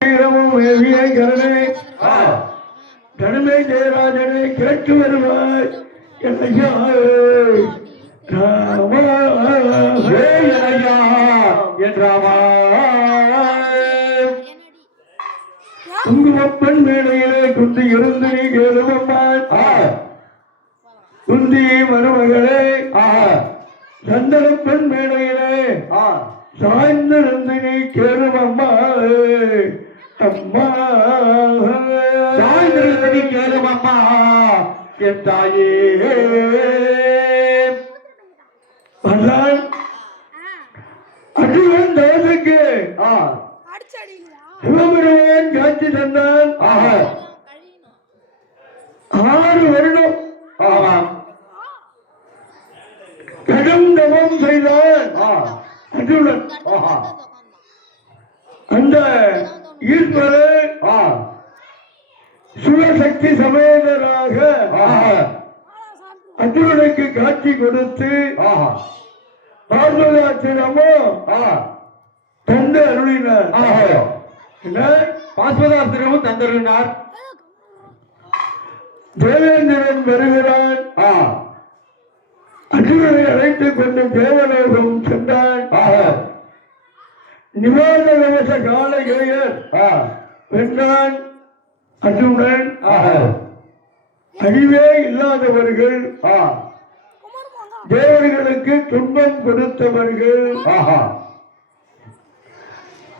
மேவிய கருணை. கருணை ஜெயராஜனை கேட்டு வருவாய். என்னையா? ராமா ஏய் ஐயா, என் ராமா. குங்குமப்பன் மேடையிலே குந்தி இருந்து நீ கேளுவம்மாள் ஆ, குந்தி மருமகளே சந்தனப்பன் மேடையிலே. சாய்ந்திருந்து நீ கேளுவம்மா அம்மா. கேளும் அம்மா. என் தாயே. அதான் அடிவன் தோசுக்கு. சிவபெருமான் காட்சி தந்தான் ஆறு வருடம். கடும் தவம் செய்தான் அர்ஜுனன் அந்த ஈர்க்கிறது. ஆ, சிவசக்தி சமேதராக ஆஹா, அர்ஜுனனுக்கு காட்சி கொடுத்து ஆஹா, பார்வதாச்சிரமும் தந்து அருளினார். ஆஹா. என்ன? பாஸ்வதாஸ்திரமும் தேவேந்திரன் வருகிறான். அர்ஜுனனை அழைத்துக் கொண்டு தேவலோகம் சென்றான். ஆஹா, நிவாரண காலகேயர் ஆ, வென்றான் அர்ஜுனன் ஆஹா, அழிவே இல்லாதவர்கள். தேவர்களுக்கு துன்பம் கொடுத்தவர்கள்.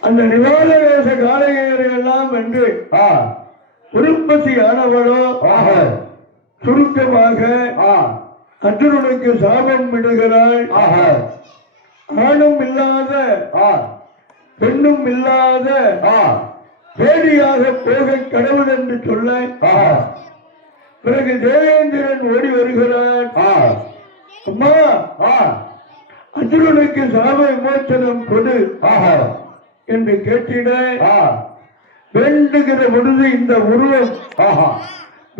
அந்த நிவாரண காலகேயரை எல்லாம் வென்று ஆ, உற்பத்தி ஆனவளோ ஆஹா, சுருக்கமாக ஆ, அர்ஜுனனுக்கு சாபம் விடுகிறாள். ஆஹா, ஆணும் இல்லாத பெண்ணும் இல்லாத பேடியாக போக கடவுள் என்று சொல்ல பிறகு தேவேந்திரன் ஓடி வருகிறான். அம்மா அர்ஜுனனுக்கு சாப விமோச்சனம் கொடு என்று கேட்டிட வேண்டுகிற பொழுது இந்த உருவம்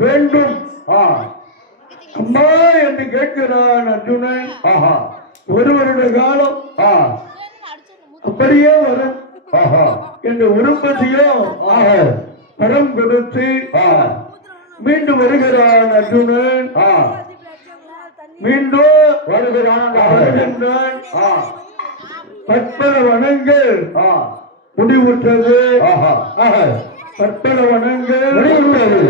வேண்டும். அம்மா என்று கேட்கிறான் அர்ஜுனன். ஒரு வருட காலம் அப்படியே வரும். என்று உருப்பதியும் ஆஹா, பணம் கொடுத்து மீண்டும் வருகிறான் அர்ஜுனன் மீண்டும் வருகிறான் பற்பல வனங்கள் முடிவுற்றது பற்பல வனங்கள் முடிவுற்றது.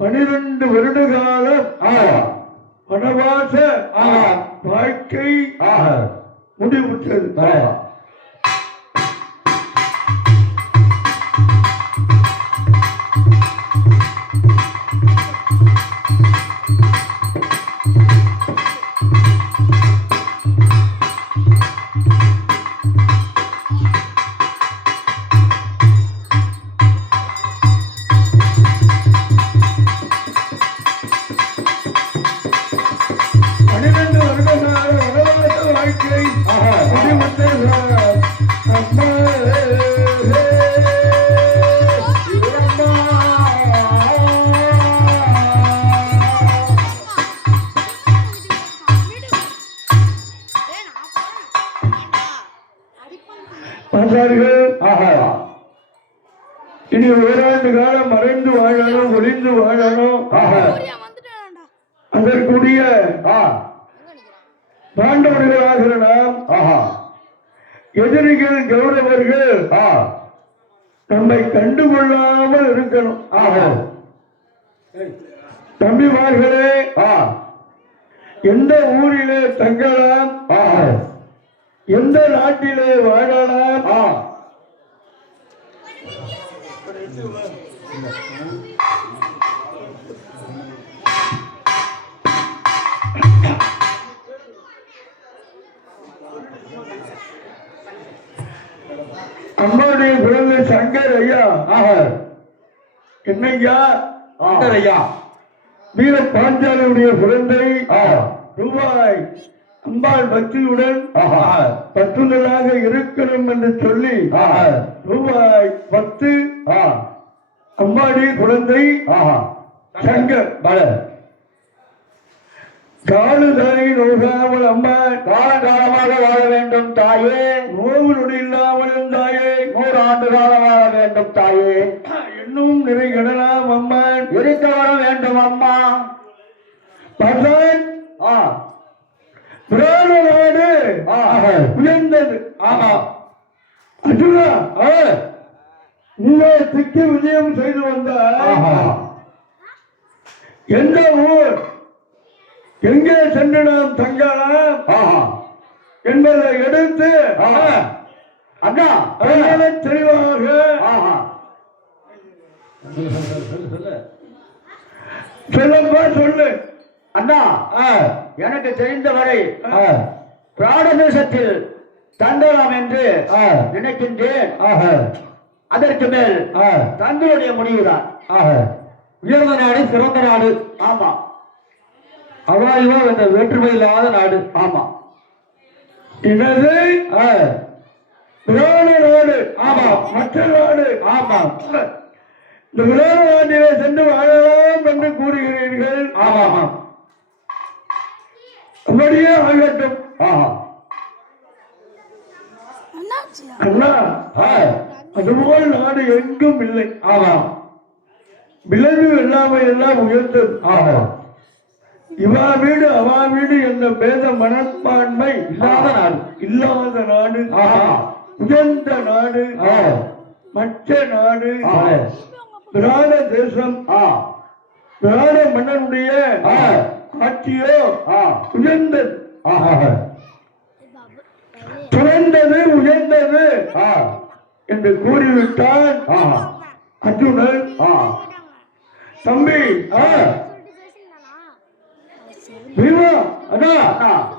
பனிரெண்டு வருட காலம் ஆ, வனவாச. வாழ்க்கை முடிவுற்றது நம்மை கண்டுகொள்ளாமல் இருக்கணும். ஆஹா, தம்பிமார்களே ஆ, எந்த ஊரிலே தங்கலாம்? ஆஹா, எந்த நாட்டிலே வாழலாம்? ஆ, அம்மாவுடைய குழந்தை சங்கர் ஐயா என்னையா ஆண்டர் ஐயா வீர பாஞ்சாலியுடைய குழந்தை. ரூபாய் அம்பாள் பக்தியுடன் பற்றுதலாக இருக்கணும் என்று சொல்லி ரூபாய் பத்து அம்பாடி குழந்தை ஆஹா, சங்கர் பல. காலுதலை நோகாமல் அம்மா காலகாலமாக வாழ வேண்டும் தாயே. நோவு நொடி இல்லாமல் நூறாண்டு ஆண்டு காலம் வாழ வேண்டும் தாயே இன்னும் நிறைகிடலாம் அம்மன் இருக்க வர வேண்டும் அம்மா பகவான் ஆ பிராண நாடு ஆஹா. உயர்ந்தது ஆமா அர்ஜுனா. நீங்க திக்கு விஜயம் செய்து வந்தால் ஆஹா. எந்த ஊர் எங்கே சென்று நாம் தங்கலாம் ஆஹா. என்பதை எடுத்து ஆஹா. அண்ணா தெளிவாக. சொல்லப்பா சொல்லு. அண்ணா எனக்கு தெரிந்தவரை பிராடநேசத்தில் தண்டலாம் என்று நினைக்கின்றேன். அதற்கு மேல் தங்களுடைய முடிவுதான். உயர்ந்த நாடு சிறந்த நாடு. ஆமா. அவாயுவா வேற்றுமை இல்லாத நாடு. ஆமா. எனது ஆ. பிராண நாடு ஆமா. மற்ற நாடு ஆமா. இந்த நாட்டிலே சென்று வாழலாம் என்று கூறுகிறீர்கள். ஆமா ஆமா. அப்படியே ஆகட்டும். ஆஹா அண்ணா. அதுபோல் நாடு எங்கும் இல்லை. ஆமா. விளைவு இல்லாம எல்லாம் உயர்ந்தது. ஆமா. இவா வீடு அவா வீடு என்ற பேத மனப்பான்மை இல்லாத நாடு. இல்லாத நாடு. ஆஹா. உயர்ந்த நாடு. மற்ற நாடு. பிராண தேசம் ஆ. பிராண மன்னனுடைய. ஆட்சியோ ஆ. உயர்ந்தது ஆஹா. துறந்தது உயர்ந்தது ஆ. என்று கூறிவிட்டான். அர்ஜுனன். தம்பி. பீமா அண்ணா.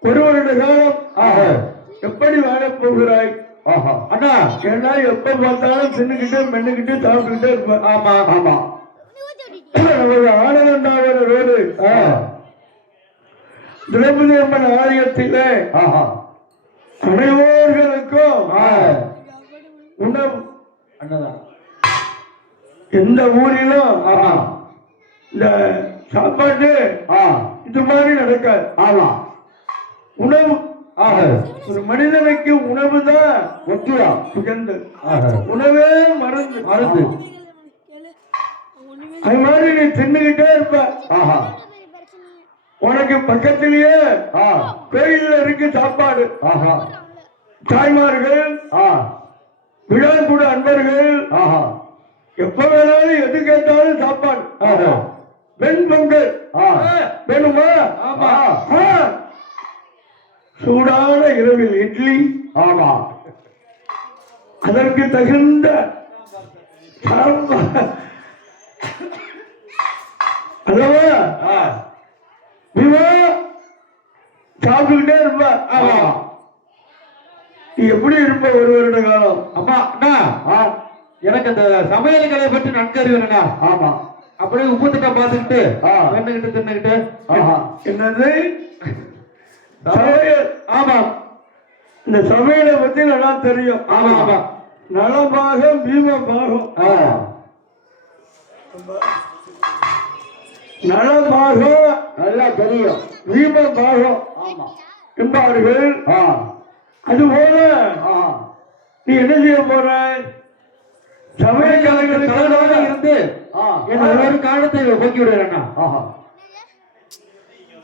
ஒரு வருட காலம். எப்படி வாழப் போகிறாய். அண்ணா ஏன்னா எப்ப பார்த்தாலும் தின்னுக்கிட்டு மென்னுக்கிட்டு சாப்பிட்டுக்கிட்டே இருப்பேன் ஆமா ஆமா. நமது ஆனந்தண்டாவரோடு ஆ. திரௌபதி அம்மன் ஆலயத்திலே. அனைவர்களுக்கும். உணவு. அண்ணதான் எந்த ஊரிலும் இந்த சாப்பாடு. இது மாதிரி நடக்காது. ஆமா. உணவு. ஆஹா. ஒரு மனிதனுக்கு உணவு தான் உயர்ந்தது ஆஹா. உணவே மருந்து மருந்து அது மாதிரி நீ தின்னுகிட்டே இருப்ப ஆஹா. உனக்கு பக்கத்திலேயே. கோயில்ல இருக்கு சாப்பாடு ஆஹா. தாய்மார்கள் ஆ. விழா கூட அன்பர்கள் ஆஹா. எப்ப வேணாலும் எது கேட்டாலும் சாப்பாடு ஆஹா. வெண் பொங்கல். வேணுமா ஆமா. சூடான இரவில் இட்லி. ஆமா. அதற்கு தகுந்த சாப்பிட்டுக்கிட்டே இருப்ப. ஆமா. நீ எப்படி இருப்ப ஒரு வருட காலம்? அம்மா அண்ணா. எனக்கு அந்த சமையல் கலையை பற்றி நன்கு அறிவேண்ணா ஆமா. அப்படியே உப்பு திட்ட பார்த்துக்கிட்டு தின்னுக்கிட்டு. ஆஹா. என்னது? சமையல் ஆமா. இந்த சமையலை பத்தி நல்லா தெரியும். ஆமா ஆமா. நலபாகம் பீமபாகம். நலபாகம் நல்லா தெரியும். பீமபாகம் ஆமா. என்பார்கள். ஆ. அதுபோல. நீ என்ன செய்ய போற? சமையல் தலைவராக கலைகளுக்கு இருந்து ஒவ்வொரு காரணத்தை போக்கி விடுறேண்ணா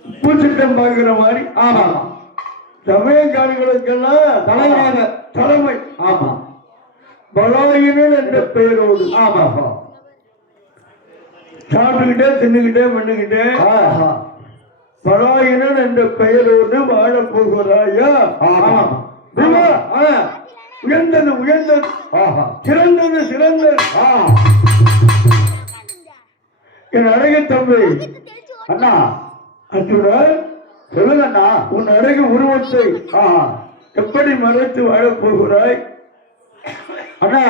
ஆஹா. உப்பு சிட்டம் பார்க்கிற மாதிரி ஆமா. சமயக்காரிகளுக்கெல்லாம் தலைவராக தலைமை ஆமா. பலாயினன் என்ற பெயரோடு ஆமா. சாப்பிட்டுக்கிட்டே தின்னுக்கிட்டே பண்ணுகிட்டே ஆஹா. பலாயினன் என்ற பெயரோடு வாழப் போகிறாயா? ஆமா. உயர்ந்தது உயர்ந்தது. ஆஹா. சிறந்தது சிறந்தது. ஆ. என் அழகு தம்பி. அண்ணா. அர்ஜுனா சொல்லுங்க அண்ணா உன் அழகு உருவத்தை. எப்படி மறைத்து வாழப் போகிறாய் அண்ணா.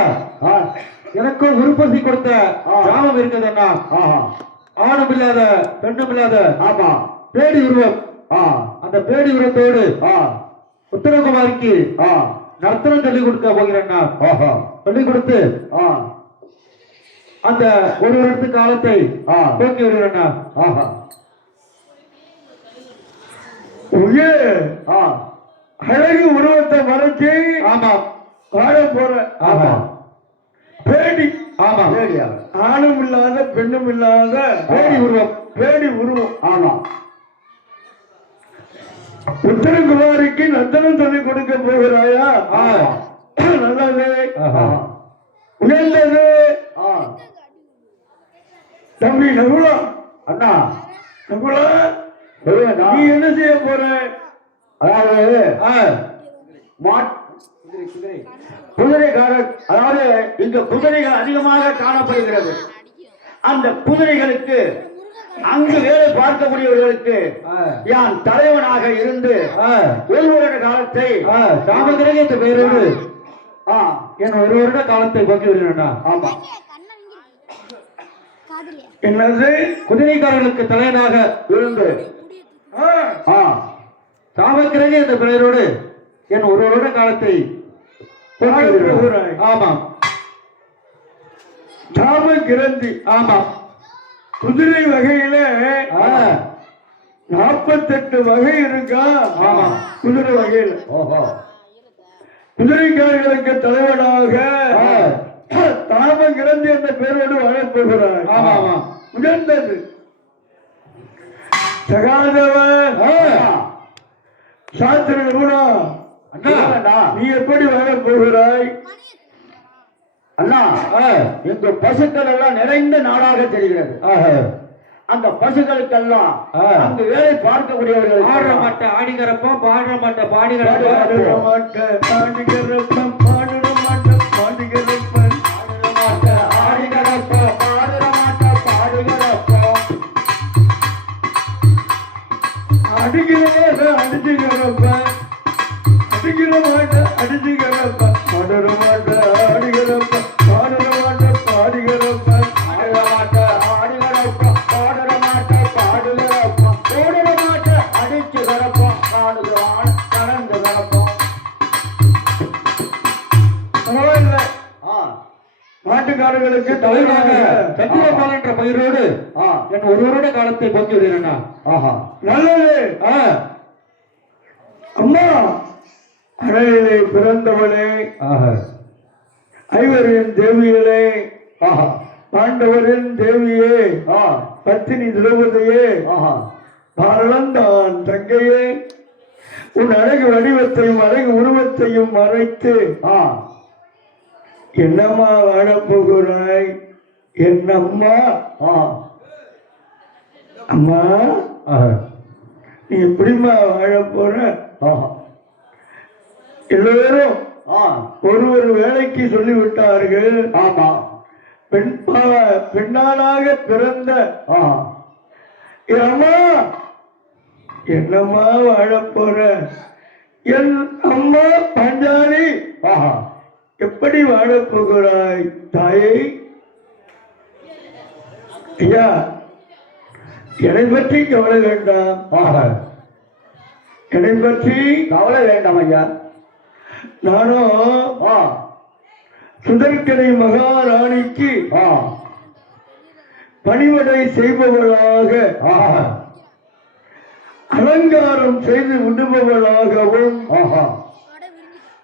எனக்கும் விருப்பசி கொடுத்த ஆ. ஜாமம் இருக்குது அண்ணா. ஆணும் இல்லாத பெண்ணும் இல்லாத ஆமா பேடி உருவம் ஆ. அந்த பேடி உருவத்தோடு. உத்தரகுமாரிக்கு ஆ. நர்த்தனம் சொல்லிக் கொடுக்க போகிறேன்னா. சொல்லிக் கொடுத்து ஆ. அந்த ஒரு வருடத்து காலத்தை ஆ. போக்கி விடுறேன்னா ஆஹா. அழகு உருவத்தை மறைச்சு ஆமா. வாழ போற. ஆஹா. பேடி. ஆமா. பேடியாக ஆணும் இல்லாத பெண்ணும் இல்லாத பேடி உருவம். பேடி உருவம். ஆமா. உத்தரகுமாரிக்கு நந்தனம் சொல்லிக் கொடுக்க போகிறாயா. நல்லது. உயர்ந்தது. தம்பி நகுலா. அண்ணா. நகுலா. நீ என்ன செய்ய போற? அதாவது குதிரைக்காரர் அதாவது இங்க குதிரைகள் அதிகமாக காணப்படுகிறது. அந்த குதிரைகளுக்கு அங்கு வேலை பார்க்கக்கூடியவர்களுக்கு. யான் தலைவனாக இருந்து. ஒரு வருட காலத்தை ஆ. சாமகிரக இந்த பெயரோடு ஆ, என் ஒரு வருட காலத்தை போக்கி விடுகிறேன்? ஆமா. என்னது? குதிரைக்காரர்களுக்கு தலைவனாக இருந்து சாமக்கிரக என்ற பெயரோடு என் ஒரு வருட காலத்தை. ஆமாம் தாம கிரந்தி ஆமாம். குதிரை வகையில. நாற்பத்தெட்டு வகை இருக்கா? ஆமா. குதிரை வகையில. குதிரைக்காரர்களுக்கு தலைவனாக. தாம கிரந்தி என்ற பெயரோடு வாழப் போகிறாய். ஆமா ஆமா உயர்ந்தது. சகாதவன் ஆ. சாஸ்திர நிபுணா அண்ணா. நீ எப்படி வாழப் போகிறாய் அண்ணா ஆ. இங்கு பசுக்கள் எல்லாம் நிறைந்த நாடாக தெரிகிறது ஆஹா. அந்த பசுக்களுக்கெல்லாம் ஆ. அங்கு வேலை பார்க்கக்கூடியவர்கள் ஆடுற மாட்டை ஆடிக்கிறப்போம் பாடுற மாட்டை பாடுற பாடிக்கிறப்போ அடிக்கிறத அடிச்சுக்கிறப்பன் அடிக்கிற மாட்ட அடிச்சுக்கிறப்பன் பாடுற மாட்ட ஆடுகிறப்பன் பாடுற மாட்ட பாடுகிறப்பன் பரவாயில்ல மாட்டுக்காரர்களுக்கு தலைவனாக தலைவனாக சந்திரபால் என்ற பெயரோடு என் ஒரு வருட காலத்தை போக்கி விடுகிறேன் நல்லது. அம்மா அறையிலே பிறந்தவளே. ஆஹா. ஐவரின் தேவிகளே. பாண்டவரின் தேவியே. பத்தினி திரௌபதியே. பாரளந்தான் தங்கையே. உன் அழகு வடிவத்தையும் அழகு உருவத்தையும் மறைத்து என்னம்மா வாழப் போகிறாய் என்னம்மா அம்மா. நீ எப்படிம்மா வாழப் போற எல்லோரும் ஒரு ஒரு வேலைக்கு சொல்லிவிட்டார்கள். ஆமா. பெண் பா- பெண்ணாளாக பிறந்த அம்மா என்னம்மா வாழப் போற? என் அம்மா பஞ்சாலி ஆஹா. எப்படி வாழப் போகிறாய் தாயை? ஐயா என்னை பற்றி கவலை வேண்டாம். ஆஹா. என்னை பற்றி கவலை வேண்டாம் ஐயா. நானும் ஆ. சுதர்கனை மகாராணிக்கு ஆ. பணிவடை செய்பவளாக ஆஹா அலங்காரம் செய்து ஆஹா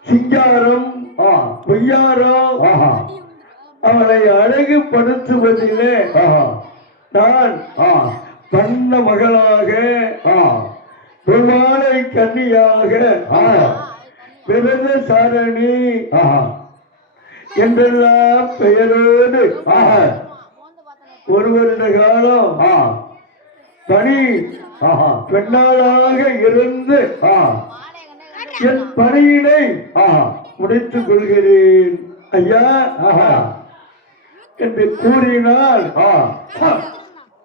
சிங்காரம் ஆ. பொய்யாரம் ஆஹா அவளை அழகுபடுத்துவதிலே நான் ஆ. பண்ண மகளாக ஆ பெருமாளை கன்னியாக விரத சாரணி என்றெல்லாம் பெயரோடு ஒரு வருட காலம் பணி பெண்ணாளாக இருந்து என் பணியினை முடித்துக் கொள்கிறேன். ஐயா. என்று கூறினால்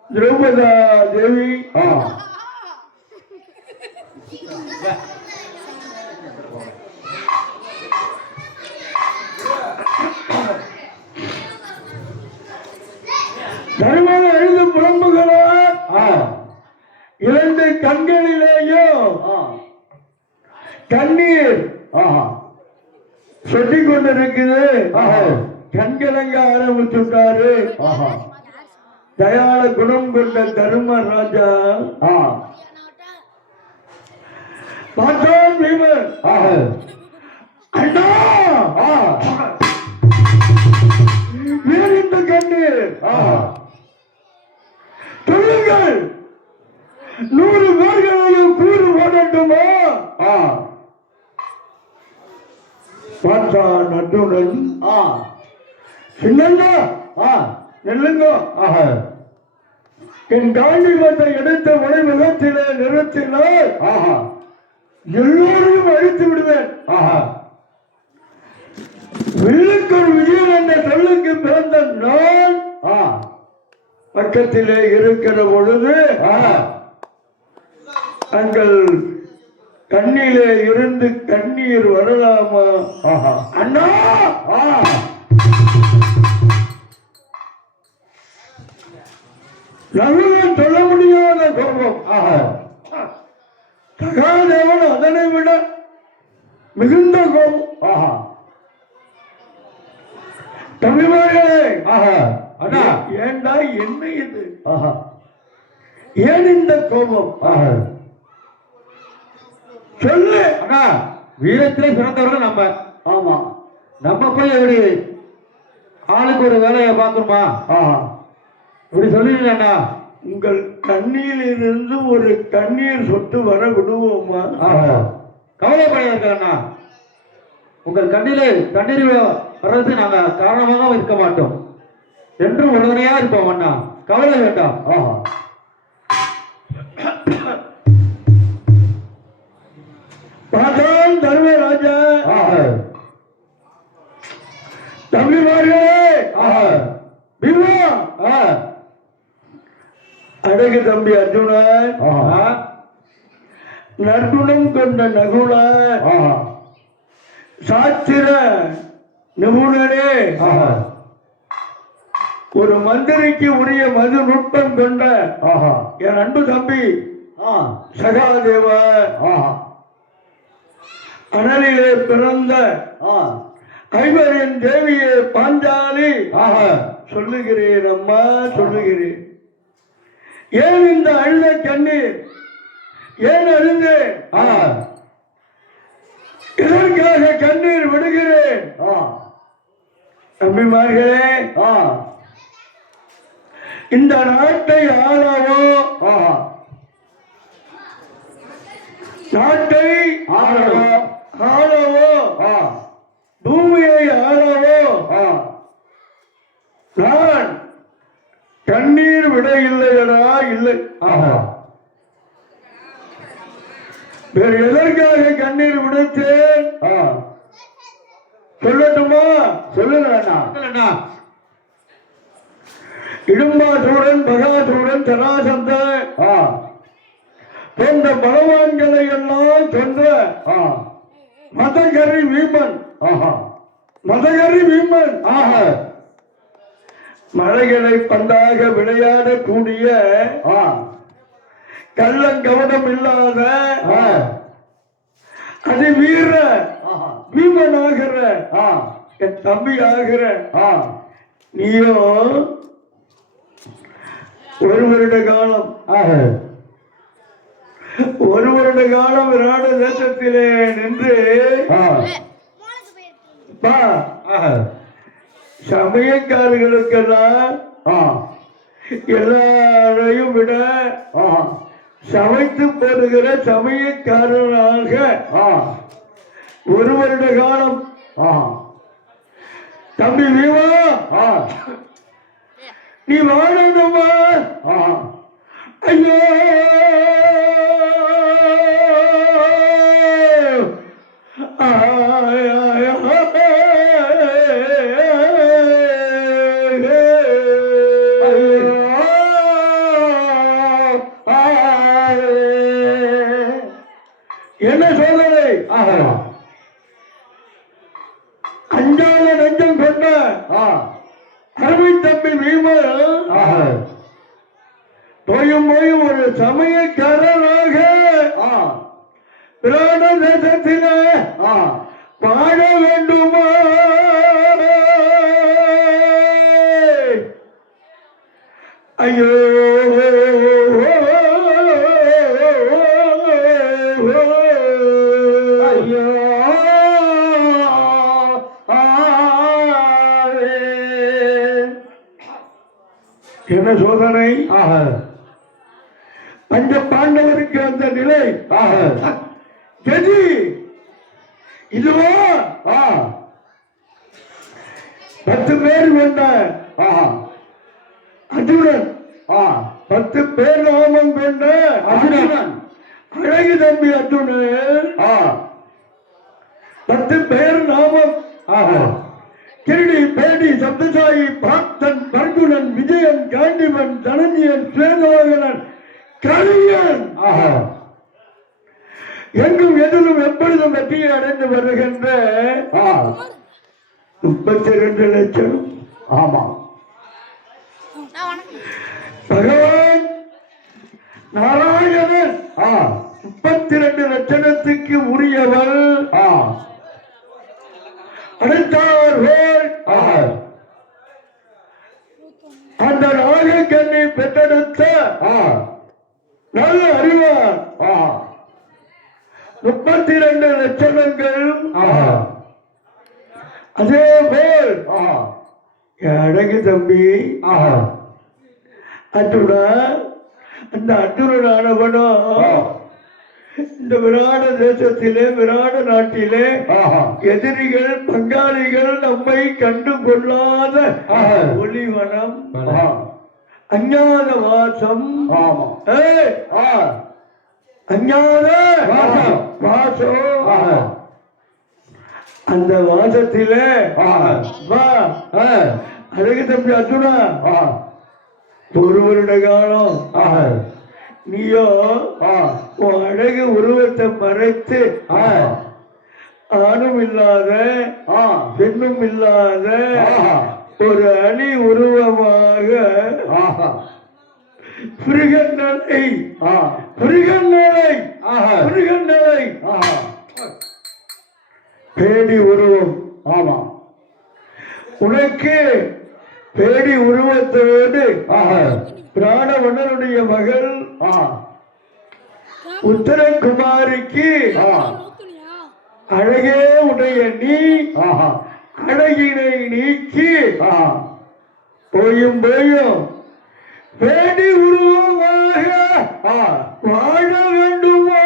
திரௌபதா தேவி ஆ தருமன் எழுது புலம்புகிறார் இரண்டு கண்களிலேயும் கண்ணீர். ஆஹா சொட்டிக் கொண்டிருக்குது. ஆஹா. கண்கலங்க ஆரம்பிச்சுட்டாரு ஆஹா தயாள குணம் கொண்ட தர்மராஜா ஆ. பார்த்தோம் பீமன் அண்ணா வீரிந்து கண்டு சொல்லுங்கள் நூறு பேர்களையும் கூறு போடட்டுமா? பார்த்தா நட்டுடன். சின்னங்க நெல்லுங்க. என் காண்டி வந்த எடுத்த மனைவிதத்திலே நிறுத்தினார். ஆஹா எல்லோரையும் அழித்து விடுவேன். ஆஹா. வில்லுக்கொரு விஜயன் என்ற சொல்லுக்கு பிறந்த நான். பக்கத்திலே இருக்கிற பொழுது தங்கள் கண்ணிலே இருந்து கண்ணீர் வரலாமா? ஆஹா. அண்ணா! ஆ. சொல்ல முடியாத கோபம். ஆஹா. சகாதேவன் அதனை விட மிகுந்த கோபம். ஆஹா. தமிழ்மார்களே ஆஹா. அண்ணா. ஏண்டா என்ன இது? ஆஹா. ஏன் இந்த கோபம்? ஆஹா. சொல்லு. அண்ணா வீரத்திலே சிறந்தவர்கள் நம்ம. ஆமா. நம்ம போய் எப்படி ஆளுக்கு ஒரு வேலையை பார்க்கணுமா? ஆஹா. இப்படி சொல்லுவீங்க அண்ணா. உங்கள் கண்ணியில் ஒரு கண்ணீர் சொட்டு வர விடுவோமா? ஆஹா அண்ணா. உங்கள் கண்ணிலே கண்ணீர் வர்றது நாங்க காரணமாக இருக்க மாட்டோம். என்றும் உடனடியா இருப்போம் அண்ணா. கவலை வேண்டாம். ஆஹா. அழகு தம்பி அர்ஜுனன். நற்குணம் கொண்ட நகுலன். ஆஹா. சாத்திர நிபுணரே ஒரு மந்திரிக்கு உரிய மது நுட்பம் கொண்ட என் அன்பு தம்பி சகாதேவ. அனலிலே பிறந்த ஐவரின் தேவியே பாஞ்சாலி. சொல்லுகிறேன் அம்மா சொல்லுகிறேன். ஏன் இந்த அழுத கண்ணீர்? ஏன் அழுந்தேன் இதற்காக கண்ணீர் விடுகிறேன். தம்பிமார்களே இந்த நாட்டை ஆளவோ? நாட்டை ஆளவோ. ஆளவோ? பூமியை ஆளவோ? நான் விட இல்லையடா இல்லை. ஆஹா. வேறு எதற்காக கண்ணீர் விடுத்தேன் சொல்லட்டுமா? சொல்லுங்க இடும்பாசூரன் பகாசூரன் சராசந்தன் ஆ. போன்ற பகவான்களை எல்லாம் சென்ற மதகரி வீமன். ஆஹா. மதகரி வீமன். ஆஹா. மலைகளை பந்தாக விளையாடக்கூடிய கள்ளங்கவனம் இல்லாத அது வீர வீமன் ஆகிற ஆ. என் தம்பி ஆகிற நீயும் ஒரு வருட காலம் ஆஹா ஒரு வருட காலம் விராட தேசத்திலே நின்று பா. ஆஹா சமயக்காரர்களுக்கெல்லாம் ஆ. எல்லாரையும் விட ஆஹா சமைத்து போடுகிற சமயக்காரனாக ஆ. ஒரு வருட காலம் ஆஹா தம்பி வீவா ஆ. நீ வாழணுமா? ஆஹா ஐயோ! என்ன அருமை தம்பி ஆஹா. போயும் போயும் ஒரு சமயக்காரனாக பிராண தேசத்திலே பாட வேண்டுமா? ஐயோ. சோதனை. ஆஹா. பஞ்ச பாண்டவருக்கு அந்த நிலை. ஆஹா. கதி இதுவோ. பத்து பேர் ஆஹா. அர்ஜுனன். பத்து பேர் நாமம் கொண்ட அர்ஜுனன். அழகு தம்பி அர்ஜுனன். பத்து பேர் நாமம். ஆஹா. கிருடி பேடி சப்தசாயி பிராப்தன் பர்குணன் விஜயன் காண்டிமன் தனஞ்சியன் சுவேதோகனன் கலியன் எங்கும் எதிலும் எப்பொழுதும் வெற்றியை அடைந்து வருகின்ற முப்பத்தி ரெண்டு லட்சம். ஆமா. பகவான் நாராயணன். முப்பத்தி ரெண்டு லட்சணத்துக்கு உரியவள். ஆ. அடுத்தவர்கள் ஆஹா. அந்த நாகக்கண்ணை பெற்றெடுத்த நல்ல அறிவார் முப்பத்தி ரெண்டு லட்சணங்கள் அதே போல் ஆ. அழகு தம்பி ஆஹா அந்த அட்டுடனானவனும் ஆனவனும் இந்த விராட தேசத்திலே விராட நாட்டிலே எதிரிகள் பங்காளிகள் நம்மை கண்டு கொள்ளாத. ஒளிவனம் அஞ்ஞான வாசம் அஞ்ஞான வாசம். அந்த வாசத்திலே அழகு தம்பி அர்ஜுனா. ஒரு வருட காலம். நீயோ அழகு உருவத்தை மறைத்து ஆணும் இல்லாத பெண்ணும் இல்லாத. ஒரு அணி உருவமாக பிருகண்டலை பிருகண்டலை பிருகண்டலை பேடி உருவம். ஆமா. உனக்கு பேடி உருவத்தோடு ஆஹா. பிராணவண்ணனுடைய மகள் ஆ உத்தரகுமாரிக்கு ஆ அழகே உடைய நீ ஆஹா அழகினை நீக்கி ஆ போயும் போயும் வேண்டி உருவமாக ஆ வாழ வேண்டுமா?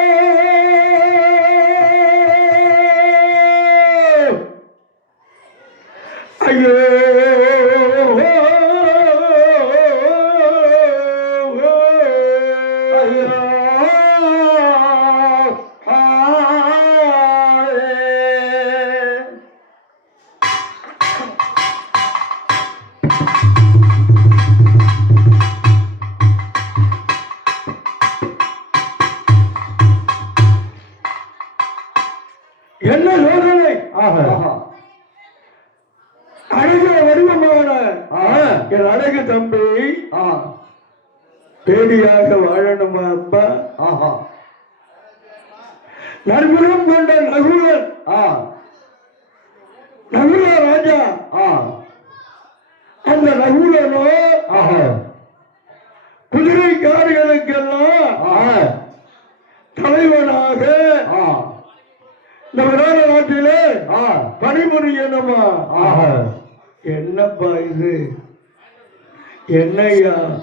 குதிரைக்காரர்களுக்கெல்லாம் தலைவனாக விராட நாட்டிலே பணிபுரியணுமா என்னப்பா இது? என்னையா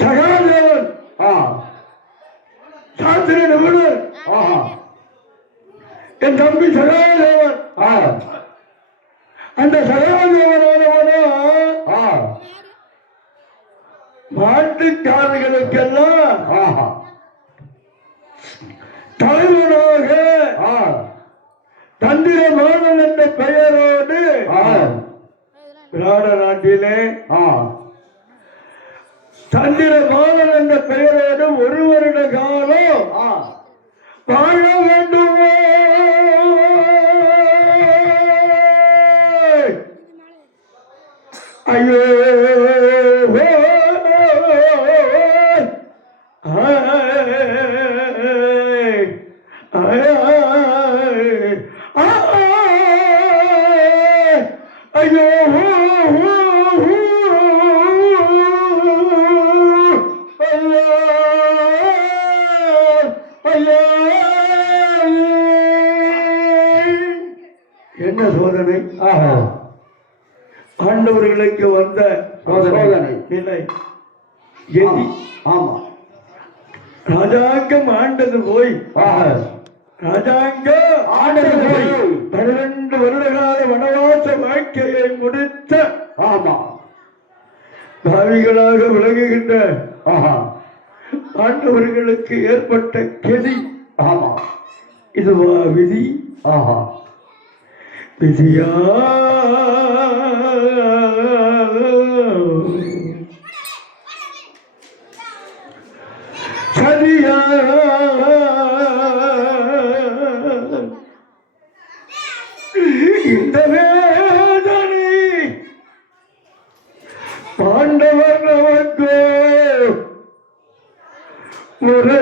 சகாதேவன். ஆ. சாஸ்திர நிபுணர். ஆஹா என் தம்பி சகாதேவன். ஆ. அந்த சகாதேவனானவனோ ஆ மாட்டுக்காரர்களுக்கெல்லாம் ஆஹா. தலைவனாக தந்திரமானன் என்ற பெயரோடு ஆ. விராட நாட்டிலே ஆ. தந்திரமானன் என்ற பெயரோடு ஒரு வருட காலம் வாழ பாவிகளாக விளங்குகின்ற ஆஹா ஆண்டவர்களுக்கு ஏற்பட்ட கெதி ஆமா இதுவா விதி ஆஹா. விதியா? ஒரு